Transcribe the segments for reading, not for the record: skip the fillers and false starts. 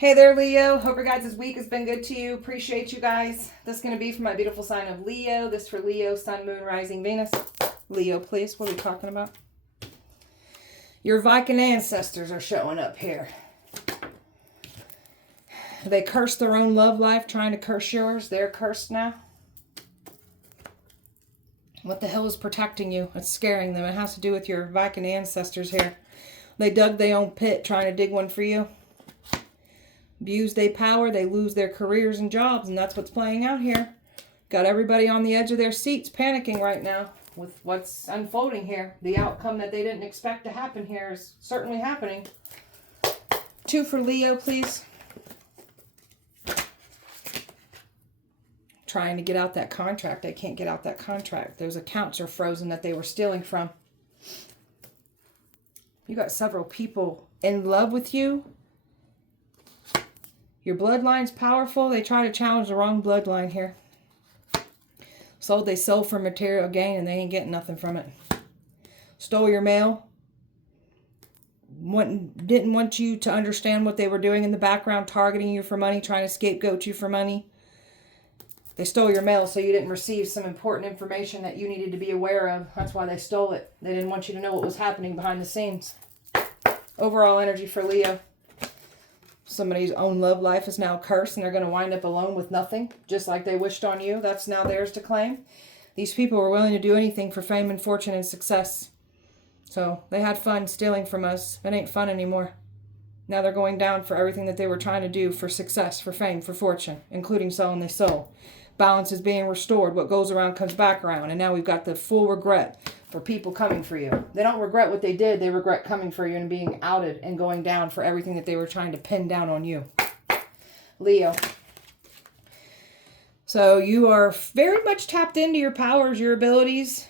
Hey there, Leo. Hope your guys' week has been good to you. Appreciate you guys. This is going to be for my beautiful sign of Leo. This for Leo, Sun, Moon, Rising, Venus. Leo, please. What are we talking about? Your Viking ancestors are showing up here. They cursed their own love life trying to curse yours. They're cursed now. What the hell is protecting you? It's scaring them. It has to do with your Viking ancestors here. They dug their own pit trying to dig one for you. Abuse their power, they lose their careers and jobs, and that's what's playing out here. Got everybody on the edge of their seats panicking right now with what's unfolding here. The outcome that they didn't expect to happen here is certainly happening. 2 for Leo, please. Trying to get out that contract. They can't get out that contract. Those accounts are frozen that they were stealing from. You got several people in love with you. Your bloodline's powerful. They try to challenge the wrong bloodline here. They sold for material gain and they ain't getting nothing from it. Stole your mail. Didn't want you to understand what they were doing in the background, targeting you for money, trying to scapegoat you for money. They stole your mail so you didn't receive some important information that you needed to be aware of. That's why they stole it. They didn't want you to know what was happening behind the scenes. Overall energy for Leo. Somebody's own love life is now cursed and they're going to wind up alone with nothing, just like they wished on you. That's now theirs to claim. These people were willing to do anything for fame and fortune and success. So they had fun stealing from us. It ain't fun anymore. Now they're going down for everything that they were trying to do for success, for fame, for fortune, including selling their soul. Balance is being restored. What goes around comes back around. And now we've got the full regret for people coming for you. They don't regret what they did. They regret coming for you and being outed and going down for everything that they were trying to pin down on you. Leo. So you are very much tapped into your powers, your abilities.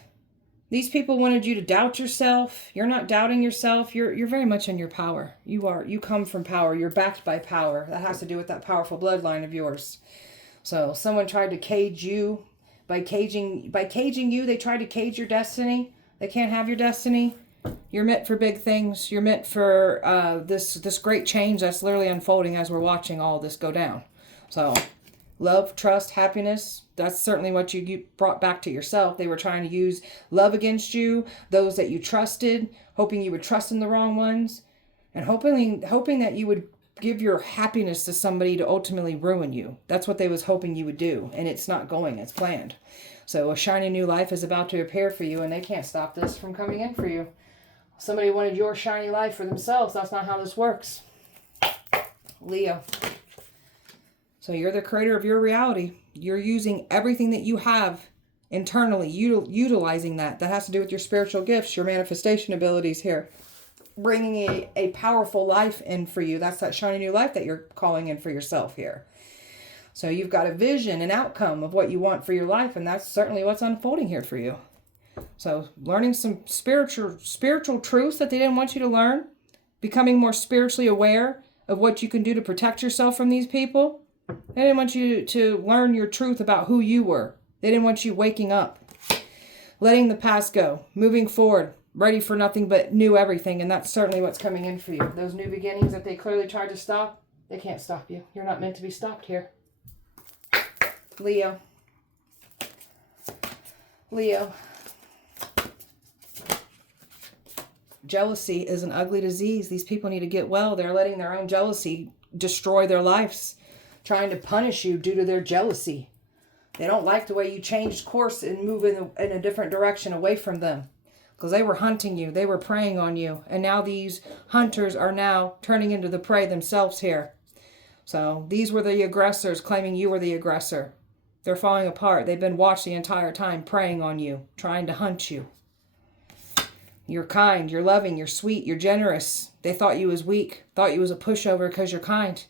These people wanted you to doubt yourself. You're not doubting yourself. You're very much in your power. You come from power. You're backed by power. That has to do with that powerful bloodline of yours. So someone tried to cage you. By caging you, they tried to cage your destiny. They can't have your destiny. You're meant for big things. You're meant for this great change that's literally unfolding as we're watching all this go down. So love, trust, happiness, that's certainly what you brought back to yourself. They were trying to use love against you, those that you trusted, hoping you would trust in the wrong ones, and hoping that you would give your happiness to somebody to ultimately ruin you. That's what they was hoping you would do, and it's not going as planned. So a shiny new life is about to appear for you, and they can't stop this from coming in for you. Somebody wanted your shiny life for themselves. That's not how this works. Leo. So you're the creator of your reality. You're using everything that you have internally, utilizing that. That has to do with your spiritual gifts, your manifestation abilities here. Bringing a powerful life in for you. That's that shiny new life that you're calling in for yourself here. So you've got a vision, an outcome of what you want for your life, and that's certainly what's unfolding here for you. So learning some spiritual truths that they didn't want you to learn, becoming more spiritually aware of what you can do to protect yourself from these people. They didn't want you to learn your truth about who you were. They didn't want you waking up, letting the past go, moving forward, ready for nothing but new everything, and that's certainly what's coming in for you. Those new beginnings that they clearly tried to stop, they can't stop you. You're not meant to be stopped here. Leo. Leo. Jealousy is an ugly disease. These people need to get well. They're letting their own jealousy destroy their lives, trying to punish you due to their jealousy. They don't like the way you changed course and move in a different direction away from them. Because they were hunting you. They were preying on you. And now these hunters are now turning into the prey themselves here. So these were the aggressors claiming you were the aggressor. They're falling apart. They've been watched the entire time preying on you, trying to hunt you. You're kind, you're loving, you're sweet, you're generous. They thought you was weak, thought you was a pushover because you're kind.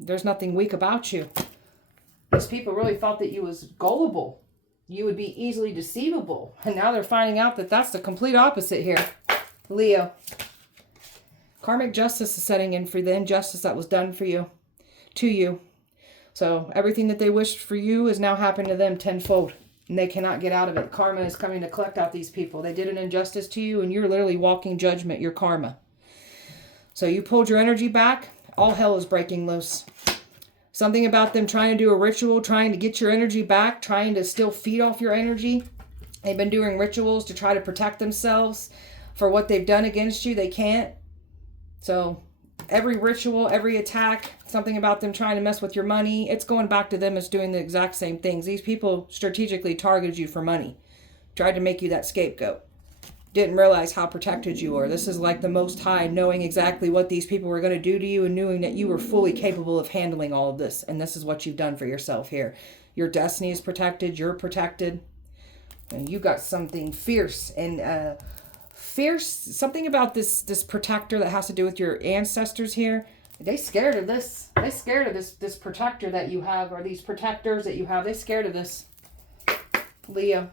There's nothing weak about you. These people really thought that you was gullible. You would be easily deceivable. And now they're finding out that that's the complete opposite here. Leo. Karmic justice is setting in for the injustice that was done for you, to you. So everything that they wished for you is now happening to them tenfold. And they cannot get out of it. Karma is coming to collect out these people. They did an injustice to you and you're literally walking judgment, your karma. So you pulled your energy back. All hell is breaking loose. Something about them trying to do a ritual, trying to get your energy back, trying to still feed off your energy. They've been doing rituals to try to protect themselves for what they've done against you. They can't. So every ritual, every attack, something about them trying to mess with your money, it's going back to them as doing the exact same things. These people strategically targeted you for money. Tried to make you that scapegoat. Didn't realize how protected you were. This is like the Most High knowing exactly what these people were going to do to you and knowing that you were fully capable of handling all of this. And this is what you've done for yourself here. Your destiny is protected. You're protected. And you got something fierce and something about this protector that has to do with your ancestors here. They scared of this. They scared of this protector that you have, or these protectors that you have. They scared of this. Leo.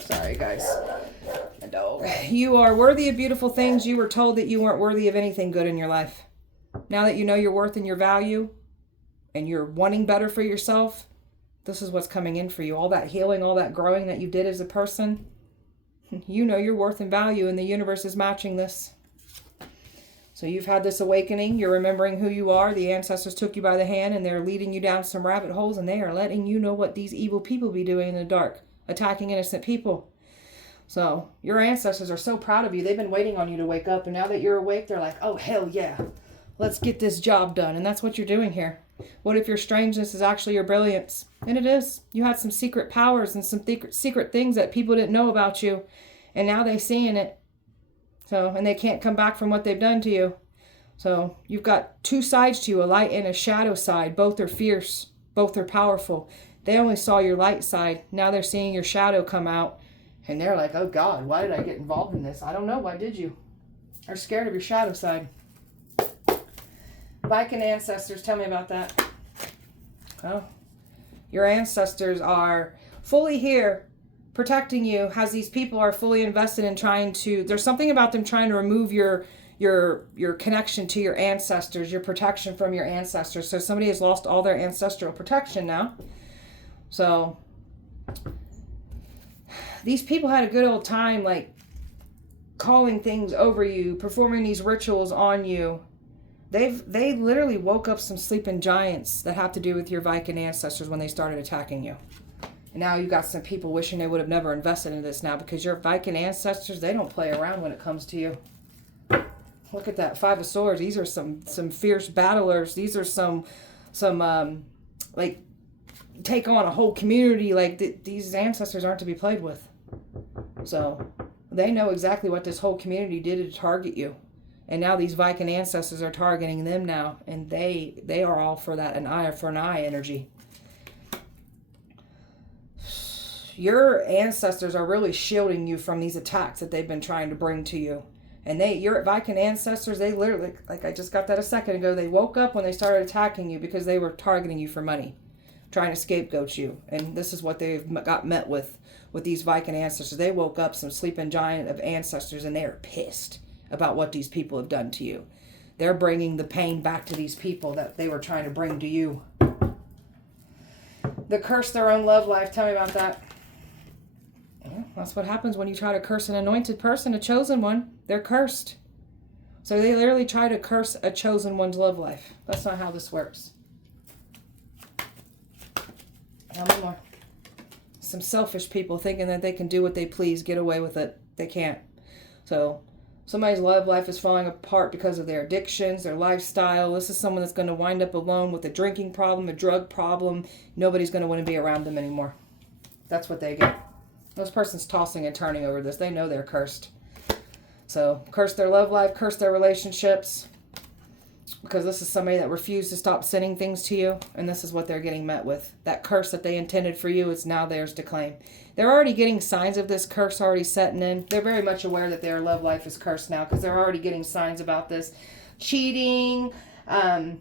Sorry, guys. My dog. You are worthy of beautiful things. You were told that you weren't worthy of anything good in your life. Now that you know your worth and your value, and you're wanting better for yourself, this is what's coming in for you. All that healing, all that growing that you did as a person. You know your worth and value, and the universe is matching this. So you've had this awakening. You're remembering who you are. The ancestors took you by the hand, and they're leading you down some rabbit holes, and they are letting you know what these evil people be doing in the dark. Attacking innocent people. So your ancestors are so proud of you. They've been waiting on you to wake up, and now that you're awake, they're like, oh hell yeah, let's get this job done. And that's what you're doing here. What if your strangeness is actually your brilliance? And it is. You had some secret powers and some secret things that people didn't know about you, and now they're seeing it. So, and they can't come back from what they've done to you. So you've got two sides to you, a light and a shadow side. Both are fierce. Both are powerful. They only saw your light side. Now they're seeing your shadow come out. And they're like, oh God, why did I get involved in this? I don't know. Why did you? They're scared of your shadow side. Viking ancestors, tell me about that. Oh, your ancestors are fully here protecting you as these people are fully invested in trying to, there's something about them trying to remove your connection to your ancestors, your protection from your ancestors. So somebody has lost all their ancestral protection now. So these people had a good old time, like calling things over you, performing these rituals on you. They literally woke up some sleeping giants that have to do with your Viking ancestors when they started attacking you. And now you got some people wishing they would have never invested in this now, because your Viking ancestors, they don't play around when it comes to you. Look at that Five of Swords. These are some fierce battlers. These are some like take on a whole community. Like these ancestors aren't to be played with. So they know exactly what this whole community did to target you. And now these Viking ancestors are targeting them now. And they are all for that an eye for an eye energy. Your ancestors are really shielding you from these attacks that they've been trying to bring to you. And your Viking ancestors, they literally, like I just got that a second ago, they woke up when they started attacking you because they were targeting you for money, trying to scapegoat you. And this is what they've got met with these Viking ancestors. They woke up some sleeping giant of ancestors, and they are pissed about what these people have done to you. They're bringing the pain back to these people that they were trying to bring to you. They curse their own love life. Tell me about that. Well, that's what happens when you try to curse an anointed person, a chosen one. They're cursed. So they literally try to curse a chosen one's love life. That's not how this works. How many more? Some selfish people thinking that they can do what they please, get away with it. They can't. So somebody's love life is falling apart because of their addictions, their lifestyle. This is someone that's going to wind up alone with a drinking problem, a drug problem. Nobody's going to want to be around them anymore. That's what they get. This person's tossing and turning over this. They know they're cursed. So curse their love life, curse their relationships. Because this is somebody that refused to stop sending things to you. And this is what they're getting met with. That curse that they intended for you is now theirs to claim. They're already getting signs of this curse already setting in. They're very much aware that their love life is cursed now, because they're already getting signs about this. Cheating, and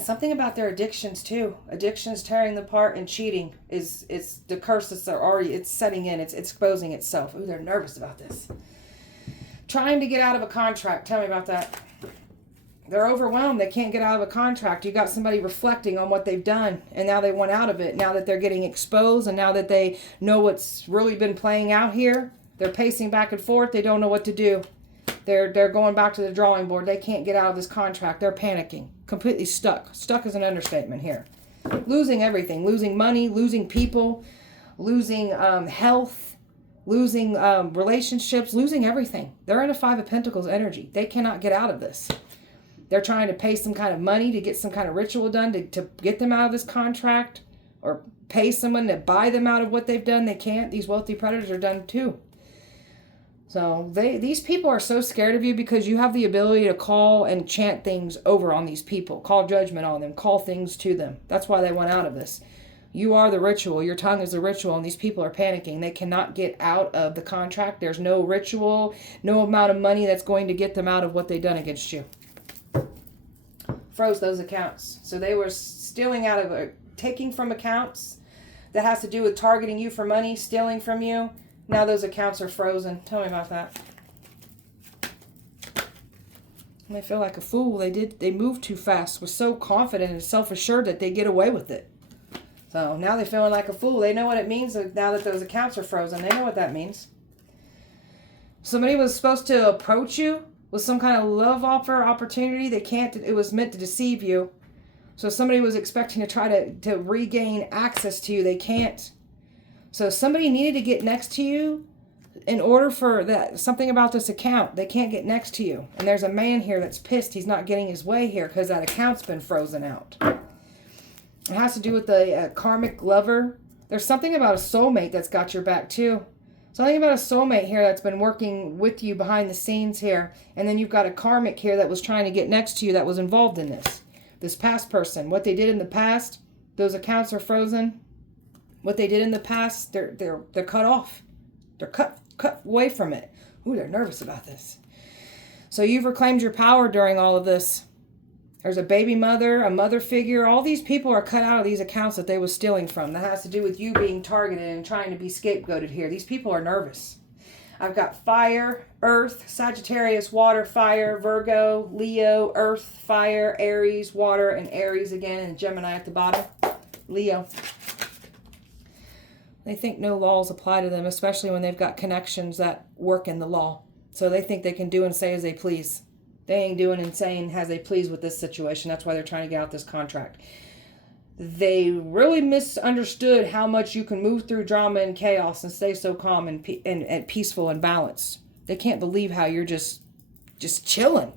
something about their addictions too. Addictions tearing them apart, and cheating it's the curse that's already, it's setting in, it's exposing itself. Ooh, they're nervous about this. Trying to get out of a contract. Tell me about that. They're overwhelmed. They can't get out of a contract. You got somebody reflecting on what they've done, and now they want out of it. Now that they're getting exposed, and now that they know what's really been playing out here, they're pacing back and forth. They don't know what to do. They're going back to the drawing board. They can't get out of this contract. They're panicking. Completely stuck. Stuck is an understatement here. Losing everything. Losing money. Losing people. Losing health. Losing relationships. Losing everything. They're in a Five of Pentacles energy. They cannot get out of this. They're trying to pay some kind of money to get some kind of ritual done to get them out of this contract. Or pay someone to buy them out of what they've done. They can't. These wealthy predators are done too. So these people are so scared of you because you have the ability to call and chant things over on these people. Call judgment on them. Call things to them. That's why they want out of this. You are the ritual. Your tongue is the ritual, and these people are panicking. They cannot get out of the contract. There's no ritual, no amount of money that's going to get them out of what they've done against you. Froze those accounts. So they were stealing out of, taking from accounts that has to do with targeting you for money, stealing from you. Now those accounts are frozen. Tell me about that. They feel like a fool. They moved too fast. Was so confident and self-assured that they get away with it. So now they're feeling like a fool. They know what it means now that those accounts are frozen. They know what that means. Somebody was supposed to approach you with some kind of love offer, opportunity. They can't. It was meant to deceive you. So somebody was expecting to try to regain access to you. They can't. So somebody needed to get next to you in order for that, something about this account. They can't get next to you. And there's a man here that's pissed he's not getting his way here because that account's been frozen out. It has to do with the karmic lover. There's something about a soulmate that's got your back too. Something about a soulmate here that's been working with you behind the scenes here. And then you've got a karmic here that was trying to get next to you that was involved in this. This past person. What they did in the past, those accounts are frozen. What they did in the past, they're cut off. They're cut away from it. Ooh, they're nervous about this. So you've reclaimed your power during all of this. There's a baby mother, a mother figure. All these people are cut out of these accounts that they were stealing from. That has to do with you being targeted and trying to be scapegoated here. These people are nervous. I've got fire, earth, Sagittarius, water, fire, Virgo, Leo, earth, fire, Aries, water, and Aries again, and Gemini at the bottom. Leo. They think no laws apply to them, especially when they've got connections that work in the law. So they think they can do and say as they please. They ain't doing and saying as they please with this situation. That's why they're trying to get out this contract. They really misunderstood how much you can move through drama and chaos and stay so calm and peaceful and balanced. They can't believe how you're just chilling.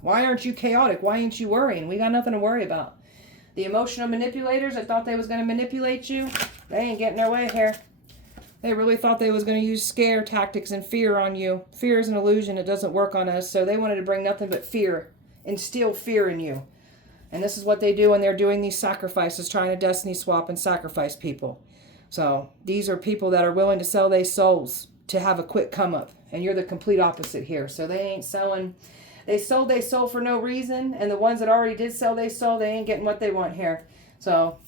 Why aren't you chaotic? Why ain't you worrying? We got nothing to worry about. The emotional manipulators that thought they was going to manipulate you, they ain't getting their way here. They really thought they was going to use scare tactics and fear on you. Fear is an illusion. It doesn't work on us. So they wanted to bring nothing but fear, instill fear in you. And this is what they do when they're doing these sacrifices, trying to destiny swap and sacrifice people. So these are people that are willing to sell their souls to have a quick come up. And you're the complete opposite here. So they ain't selling. They sold their soul for no reason. And the ones that already did sell their soul, they ain't getting what they want here. So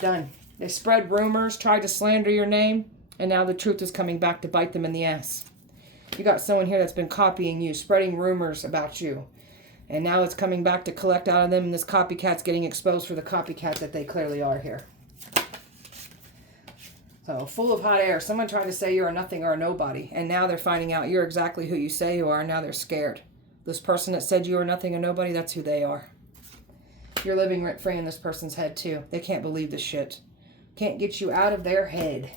done. They spread rumors, tried to slander your name. And now the truth is coming back to bite them in the ass. You got someone here that's been copying you, spreading rumors about you. And now it's coming back to collect out of them, and this copycat's getting exposed for the copycat that they clearly are here. So, full of hot air. Someone tried to say you're a nothing or a nobody, and now they're finding out you're exactly who you say you are, and now they're scared. This person that said you were nothing or nobody, that's who they are. You're living rent-free in this person's head, too. They can't believe this shit. Can't get you out of their head.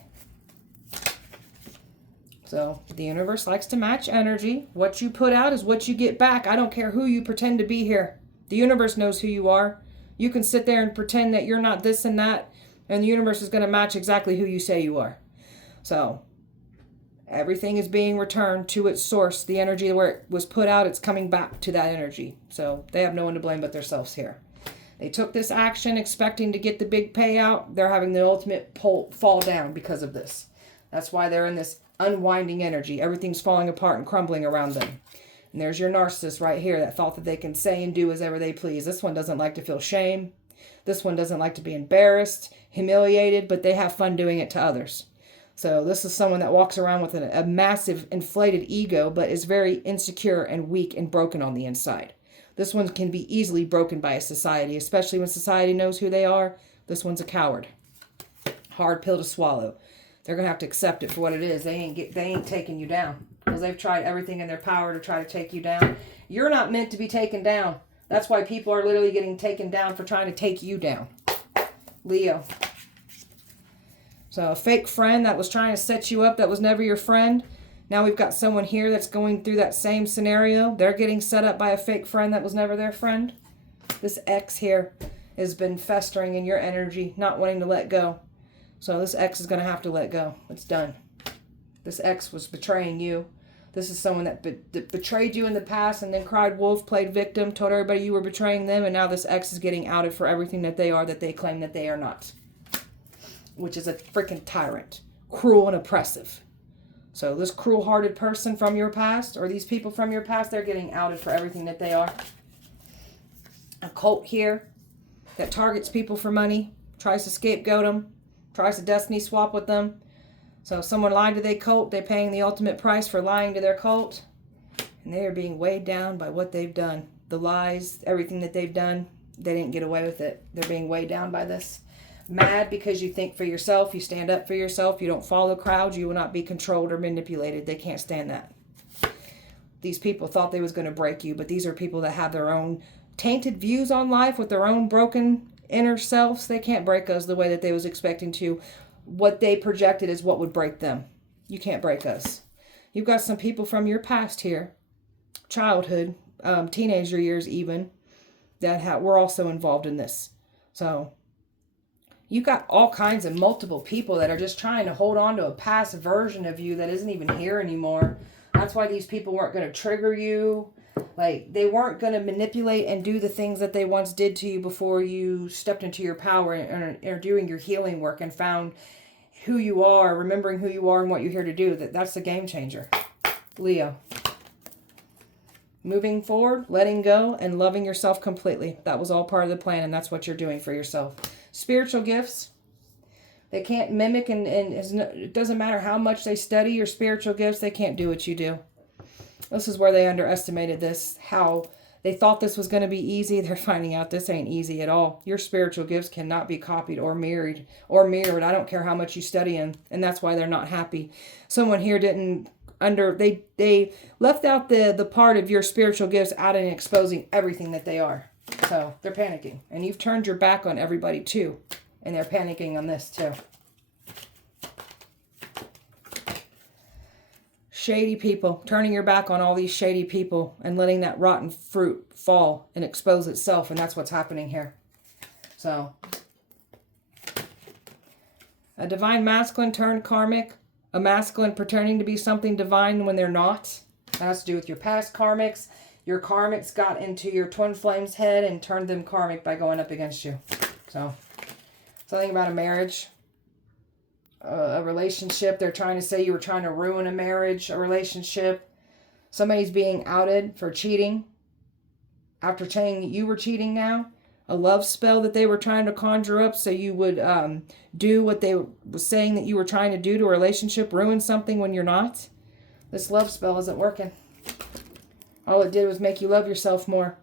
So, the universe likes to match energy. What you put out is what you get back. I don't care who you pretend to be here. The universe knows who you are. You can sit there and pretend that you're not this and that, and the universe is going to match exactly who you say you are. So, everything is being returned to its source. The energy where it was put out, it's coming back to that energy. So, they have no one to blame but themselves here. They took this action expecting to get the big payout. They're having the ultimate fall down because of this. That's why they're in this unwinding energy. Everything's falling apart and crumbling around them. And there's your narcissist right here that thought that they can say and do as ever they please. This one doesn't like to feel shame. This one doesn't like to be embarrassed, humiliated, but they have fun doing it to others. So this is someone that walks around with a massive inflated ego, but is very insecure and weak and broken on the inside. This one can be easily broken by a society, especially when society knows who they are. This one's a coward. Hard pill to swallow. They're going to have to accept it for what it is. They ain't taking you down. because they've tried everything in their power to try to take you down. You're not meant to be taken down. That's why people are literally getting taken down for trying to take you down. Leo. So a fake friend that was trying to set you up that was never your friend. Now we've got someone here that's going through that same scenario. They're getting set up by a fake friend that was never their friend. This ex here has been festering in your energy, not wanting to let go. So this ex is going to have to let go. It's done. This ex was betraying you. This is someone that betrayed you in the past and then cried wolf, played victim, told everybody you were betraying them, and now this ex is getting outed for everything that they are that they claim that they are not. Which is a freaking tyrant. Cruel and oppressive. So this cruel-hearted person from your past, or these people from your past, they're getting outed for everything that they are. A cult here that targets people for money, tries to scapegoat them, tries to destiny swap with them. So if someone lied to their cult, they're paying the ultimate price for lying to their cult. And they are being weighed down by what they've done. The lies, everything that they've done, they didn't get away with it. They're being weighed down by this. Mad because you think for yourself, you stand up for yourself, you don't follow crowds, you will not be controlled or manipulated. They can't stand that. These people thought they was going to break you, but these are people that have their own tainted views on life with their own broken inner selves. They can't break us the way that they was expecting to. What they projected is what would break them. You can't break us. You've got some people from your past here, childhood, teenager years even, that were also involved in this. So you've got all kinds of multiple people that are just trying to hold on to a past version of you that isn't even here anymore. That's why these people weren't going to trigger you. Like, they weren't going to manipulate and do the things that they once did to you before you stepped into your power and are doing your healing work and found who you are, remembering who you are and what you're here to do. That's the game changer. Leo. Moving forward, letting go, and loving yourself completely. That was all part of the plan, and that's what you're doing for yourself. Spiritual gifts. They can't mimic, and it doesn't matter how much they study your spiritual gifts, they can't do what you do. This is where they underestimated this, how they thought this was going to be easy. They're finding out this ain't easy at all. Your spiritual gifts cannot be copied or mirrored. I don't care how much you study them, and that's why they're not happy. Someone here they left out the part of your spiritual gifts out in exposing everything that they are. So they're panicking, and you've turned your back on everybody too, and they're panicking on this too. Shady people, turning your back on all these shady people and letting that rotten fruit fall and expose itself. And that's what's happening here. So, a divine masculine turned karmic, a masculine pretending to be something divine when they're not. That has to do with your past karmics. Your karmics got into your twin flame's head and turned them karmic by going up against you. So, something about a marriage. A relationship. They're trying to say you were trying to ruin a marriage, a relationship. Somebody's being outed for cheating after saying you were cheating now. A love spell that they were trying to conjure up so you would do what they were saying that you were trying to do to a relationship, ruin something when you're not. This love spell isn't working. All it did was make you love yourself more.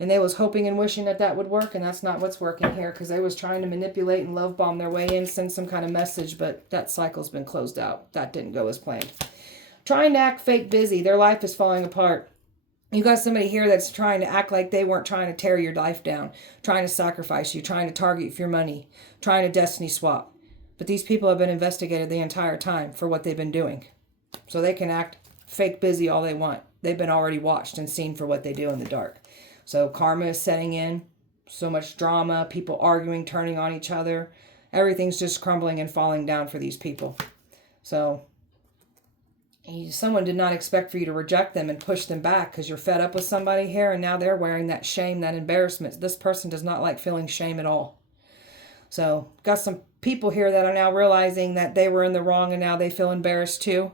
And they was hoping and wishing that would work, and that's not what's working here, because they was trying to manipulate and love bomb their way in, send some kind of message, but that cycle's been closed out. That didn't go as planned. Trying to act fake busy. Their life is falling apart. You got somebody here that's trying to act like they weren't trying to tear your life down, trying to sacrifice you, trying to target you for your money, trying to destiny swap. But these people have been investigated the entire time for what they've been doing. So they can act fake busy all they want. They've been already watched and seen for what they do in the dark. So karma is setting in, so much drama, people arguing, turning on each other. Everything's just crumbling and falling down for these people. So someone did not expect for you to reject them and push them back because you're fed up with somebody here, and now they're wearing that shame, that embarrassment. This person does not like feeling shame at all. So got some people here that are now realizing that they were in the wrong, and now they feel embarrassed too.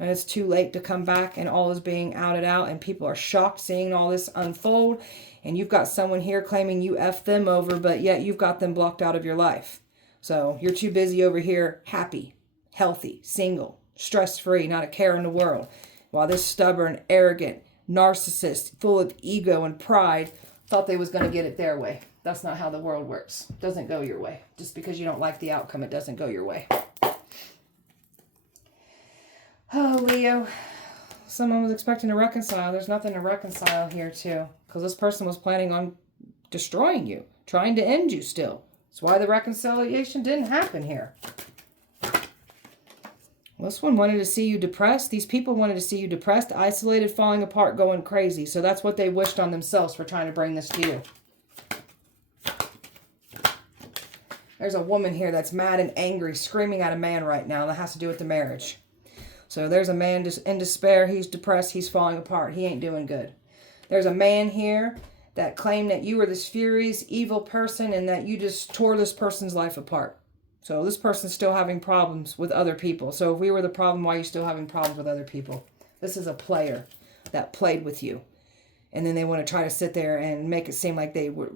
And it's too late to come back, and all is being outed out, and people are shocked seeing all this unfold. And you've got someone here claiming you effed them over, but yet you've got them blocked out of your life. So you're too busy over here, happy, healthy, single, stress-free, not a care in the world. While this stubborn, arrogant, narcissist, full of ego and pride, thought they was going to get it their way. That's not how the world works. It doesn't go your way. Just because you don't like the outcome, it doesn't go your way. Oh, Leo. someone was expecting to reconcile. There's nothing to reconcile here, too. Because this person was planning on destroying you. Trying to end you still. That's why the reconciliation didn't happen here. This one wanted to see you depressed. These people wanted to see you depressed, isolated, falling apart, going crazy. So that's what they wished on themselves for trying to bring this to you. There's a woman here that's mad and angry, screaming at a man right now. That has to do with the marriage. So there's a man in despair. He's depressed. He's falling apart. He ain't doing good. There's a man here that claimed that you were this furious, evil person and that you just tore this person's life apart. So this person's still having problems with other people. So if we were the problem, why are you still having problems with other people? This is a player that played with you. And then they want to try to sit there and make it seem like they were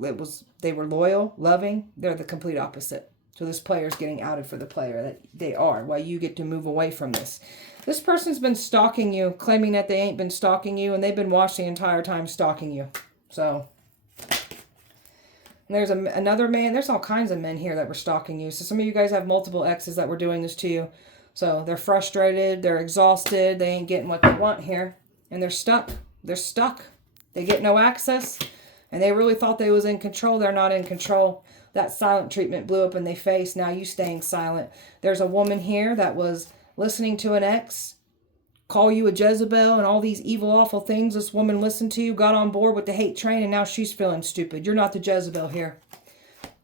loyal, loving. They're the complete opposite. So this player is getting outed for the player that they are, while you get to move away from this. This person's been stalking you, claiming that they ain't been stalking you, and they've been watched the entire time stalking you. So there's another man. There's all kinds of men here that were stalking you. So some of you guys have multiple exes that were doing this to you. So they're frustrated. They're exhausted. They ain't getting what they want here. And they're stuck. They're stuck. They get no access. And they really thought they was in control. They're not in control. That silent treatment blew up in their face. Now you staying silent. There's a woman here that was listening to an ex call you a Jezebel and all these evil, awful things. This woman listened to you, got on board with the hate train, and now she's feeling stupid. You're not the Jezebel here.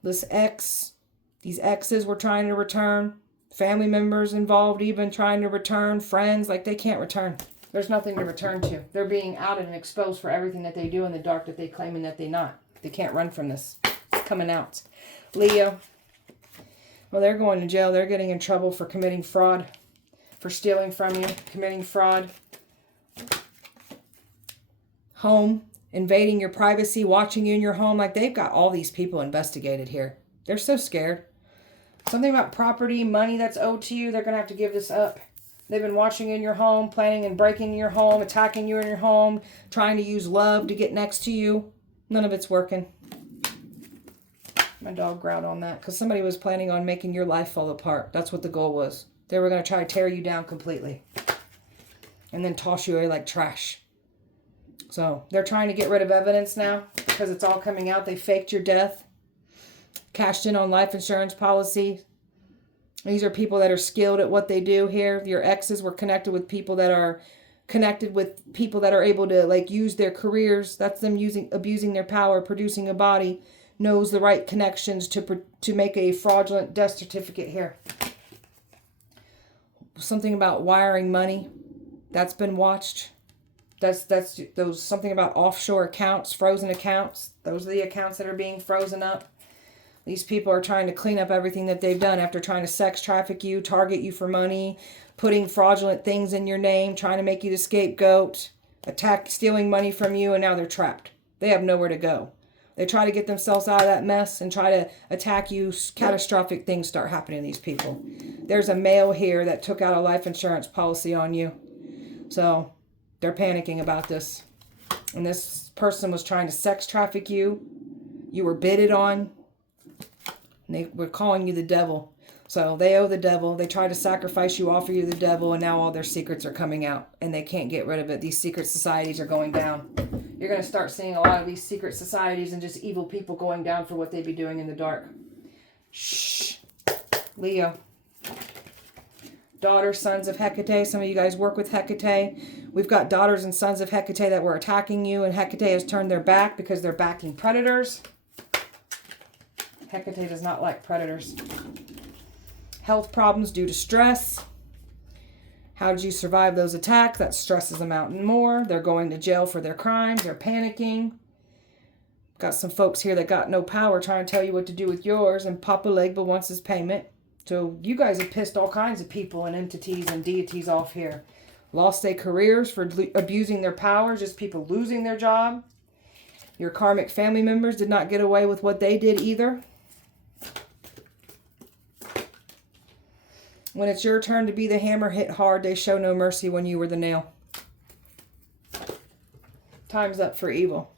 These exes were trying to return. Family members involved even trying to return. Friends, like they can't return. There's nothing to return to. They're being outed and exposed for everything that they do in the dark that they claim and that they not. They can't run from this. It's coming out. Leo. Well, they're going to jail. They're getting in trouble for committing fraud. For stealing from you. Committing fraud. Home. Invading your privacy. Watching you in your home. Like they've got all these people investigated here. They're so scared. Something about property, money that's owed to you. They're going to have to give this up. They've been watching you in your home, planning and breaking your home, attacking you in your home, trying to use love to get next to you. None of it's working. My dog growled on that because somebody was planning on making your life fall apart. That's what the goal was. They were going to try to tear you down completely and then toss you away like trash. So they're trying to get rid of evidence now because it's all coming out. They faked your death, cashed in on life insurance policy. These are people that are skilled at what they do here. Your exes were connected with people that are able to like use their careers. That's them abusing their power, producing a body, knows the right connections to make a fraudulent death certificate here. Something about wiring money. That's been watched. That's those something about offshore accounts, frozen accounts. Those are the accounts that are being frozen up. These people are trying to clean up everything that they've done after trying to sex traffic you, target you for money, putting fraudulent things in your name, trying to make you the scapegoat, stealing money from you, and now they're trapped. They have nowhere to go. They try to get themselves out of that mess and try to attack you. Catastrophic things start happening to these people. There's a male here that took out a life insurance policy on you. So they're panicking about this. And this person was trying to sex traffic you. You were bidded on. And they were calling you the devil. So they owe the devil. They try to sacrifice you, offer you the devil, and now all their secrets are coming out. And they can't get rid of it. These secret societies are going down. You're going to start seeing a lot of these secret societies and just evil people going down for what they be doing in the dark. Shh. Leo. Daughters, sons of Hecate. Some of you guys work with Hecate. We've got daughters and sons of Hecate that were attacking you, and Hecate has turned their back because they're backing predators. Hecate does not like predators. Health problems due to stress. How did you survive those attacks? That stresses them out and more. They're going to jail for their crimes. They're panicking. Got some folks here that got no power trying to tell you what to do with yours, and Papa Legba wants his payment. So you guys have pissed all kinds of people and entities and deities off here. Lost their careers for abusing their powers, just people losing their job. Your karmic family members did not get away with what they did either. When it's your turn to be the hammer hit hard, they show no mercy when you were the nail. Time's up for evil.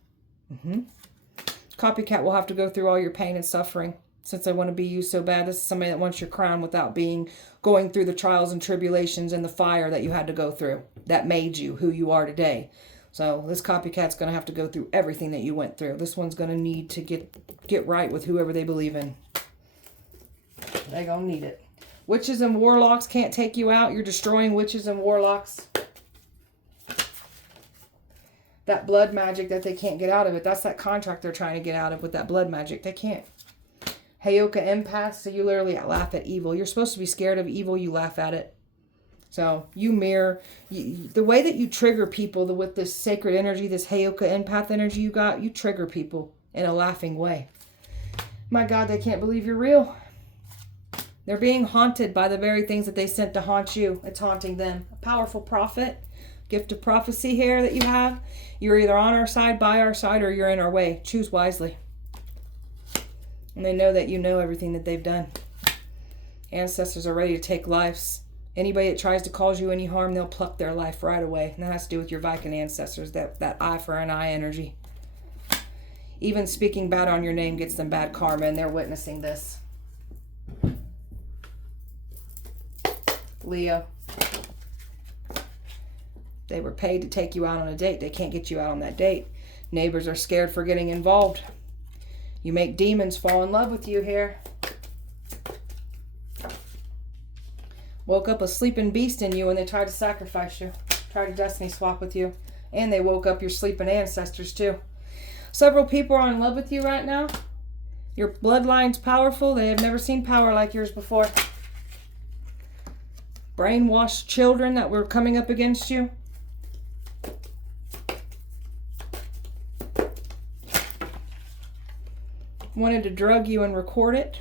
Copycat will have to go through all your pain and suffering. since they want to be you so bad. This is somebody that wants your crown without going through the trials and tribulations and the fire that you had to go through that made you who you are today. So this copycat's going to have to go through everything that you went through. This one's going to need to get right with whoever they believe in. They're going to need it. Witches and warlocks can't take you out. You're destroying witches and warlocks. That blood magic that they can't get out of it. That's that contract they're trying to get out of with that blood magic. They can't. Hayoka empath. So you literally laugh at evil. You're supposed to be scared of evil. You laugh at it. So you mirror. The way that you trigger people with this sacred energy, this Hayoka empath energy you got, you trigger people in a laughing way. My God, they can't believe you're real. They're being haunted by the very things that they sent to haunt you. It's haunting them. A powerful prophet. Gift of prophecy here that you have. You're either on our side, by our side, or you're in our way. Choose wisely. And they know that you know everything that they've done. Ancestors are ready to take lives. Anybody that tries to cause you any harm, they'll pluck their life right away. And that has to do with your Viking ancestors, that eye for an eye energy. Even speaking bad on your name gets them bad karma, and they're witnessing this. Leo. They were paid to take you out on a date. They can't get you out on that date. Neighbors are scared for getting involved. You make demons fall in love with you here. Woke up a sleeping beast in you when they tried to sacrifice you. Tried to destiny swap with you. And they woke up your sleeping ancestors too. Several people are in love with you right now. Your bloodline's powerful. They have never seen power like yours before. Brainwashed children that were coming up against you. Wanted to drug you and record it.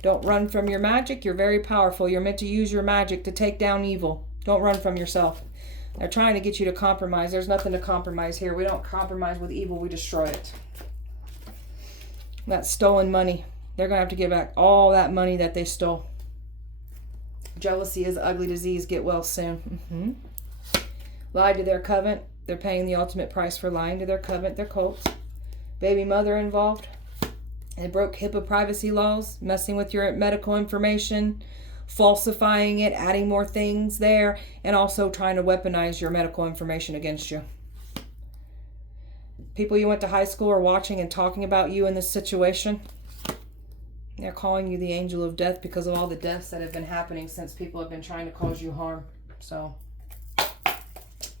Don't run from your magic. You're very powerful. You're meant to use your magic to take down evil. Don't run from yourself. They're trying to get you to compromise. There's nothing to compromise here. We don't compromise with evil. We destroy it. That's stolen money. They're going to have to give back all that money that they stole. Jealousy is an ugly disease. Get well soon. Lied to their covenant. They're paying the ultimate price for lying to their covenant. Their cults. Baby mother involved. They broke HIPAA privacy laws, messing with your medical information, falsifying it, adding more things there, and also trying to weaponize your medical information against you. People you went to high school are watching and talking about you in this situation. They're calling you the angel of death because of all the deaths that have been happening since people have been trying to cause you harm. So,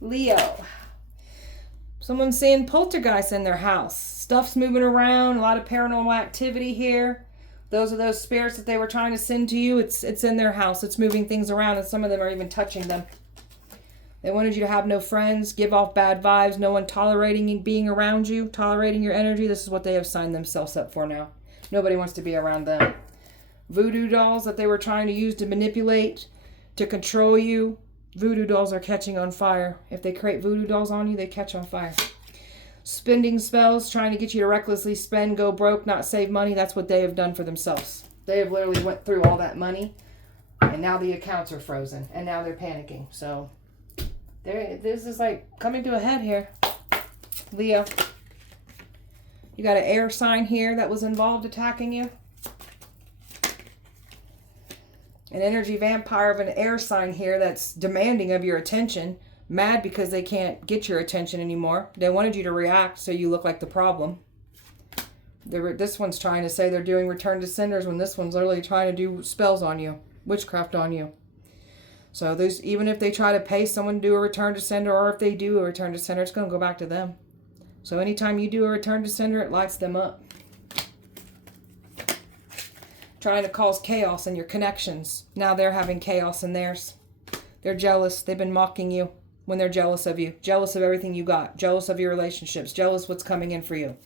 Leo. Someone's seeing poltergeists in their house. Stuff's moving around. A lot of paranormal activity here. Those are those spirits that they were trying to send to you. It's in their house. It's moving things around, and some of them are even touching them. They wanted you to have no friends, give off bad vibes, no one tolerating being around you, tolerating your energy. This is what they have signed themselves up for now. Nobody wants to be around them. Voodoo dolls that they were trying to use to manipulate, to control you. Voodoo dolls are catching on fire. If they create voodoo dolls on you, they catch on fire. Spending spells, trying to get you to recklessly spend, go broke, not save money. That's what they have done for themselves. They have literally went through all that money, and now the accounts are frozen, and now they're panicking. So this is like coming to a head here. Leo. You got an air sign here that was involved attacking you. An energy vampire of an air sign here that's demanding of your attention. Mad because they can't get your attention anymore. They wanted you to react so you look like the problem. This one's trying to say they're doing return to senders when this one's literally trying to do spells on you. Witchcraft on you. So even if they try to pay someone to do a return to sender, or if they do a return to sender, it's going to go back to them. So anytime you do a return to sender, it lights them up. Trying to cause chaos in your connections. Now they're having chaos in theirs. They're jealous. They've been mocking you when they're jealous of you. Jealous of everything you got. Jealous of your relationships. Jealous what's coming in for you.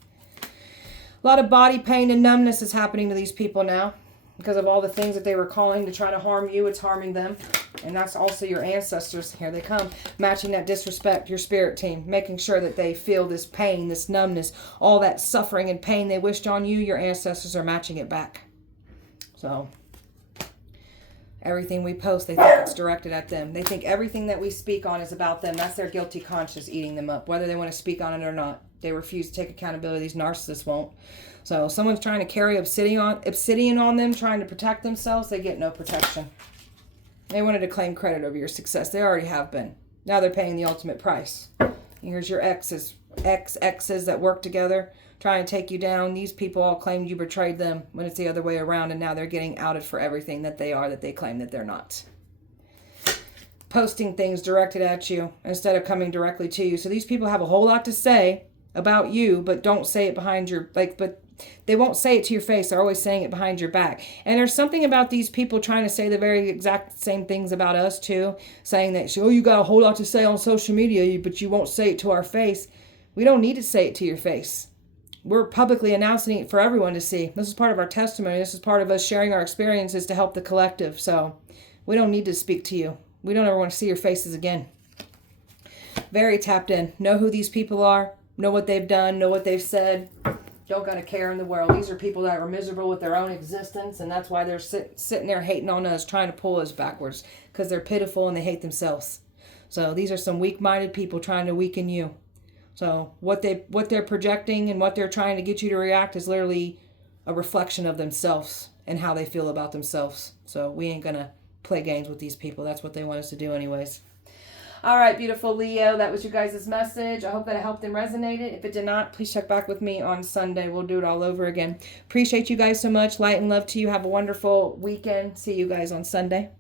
A lot of body pain and numbness is happening to these people now. Because of all the things that they were calling to try to harm you, it's harming them. And that's also your ancestors. Here they come. Matching that disrespect, your spirit team. Making sure that they feel this pain, this numbness, all that suffering and pain they wished on you, your ancestors are matching it back. So, everything we post, they think it's directed at them. They think everything that we speak on is about them. That's their guilty conscience eating them up, whether they want to speak on it or not. They refuse to take accountability. These narcissists won't. So someone's trying to carry obsidian on them, trying to protect themselves. They get no protection. They wanted to claim credit over your success. They already have been. Now they're paying the ultimate price. Here's your exes that work together, trying to take you down. These people all claimed you betrayed them when it's the other way around, and now they're getting outed for everything that they are that they claim that they're not. Posting things directed at you instead of coming directly to you. So these people have a whole lot to say about you, but don't say it behind your, but they won't say it to your face. They're always saying it behind your back. And there's something about these people trying to say the very exact same things about us too, saying that, oh, you got a whole lot to say on social media, but you won't say it to our face. We don't need to say it to your face. We're publicly announcing it for everyone to see. This is part of our testimony. This is part of us sharing our experiences to help the collective. So we don't need to speak to you. We don't ever want to see your faces again. Very tapped in. Know who these people are. Know what they've done. Know what they've said. Don't got a care in the world. These are people that are miserable with their own existence, and that's why they're sitting there hating on us, trying to pull us backwards, because they're pitiful and they hate themselves. So these are some weak-minded people trying to weaken you. So what they're projecting and what they're trying to get you to react is literally a reflection of themselves and how they feel about themselves. So we ain't gonna play games with these people. That's what they want us to do anyways. All right, beautiful Leo, that was your guys' message. I hope that it helped and resonated. If it did not, please check back with me on Sunday. We'll do it all over again. Appreciate you guys so much. Light and love to you. Have a wonderful weekend. See you guys on Sunday.